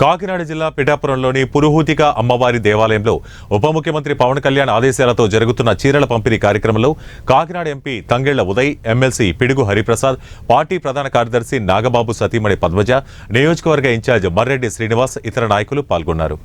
కాకినాడ జిల్లా పిఠాపురంలోని పురుహూతిక అమ్మవారి దేవాలయంలో ఉప ముఖ్యమంత్రి పవన్ కళ్యాణ్ ఆదేశాలతో జరుగుతున్న చీరల పంపిణీ కార్యక్రమంలో కాకినాడ ఎంపీ తంగెళ్ల ఉదయ్, ఎమ్మెల్సీ పిడుగు హరిప్రసాద్, పార్టీ ప్రధాన కార్యదర్శి నాగబాబు సతీమణి పద్మజ, నియోజకవర్గ ఇన్ఛార్జ్ మర్రెడ్డి శ్రీనివాస్ ఇతర నాయకులు పాల్గొన్నారు.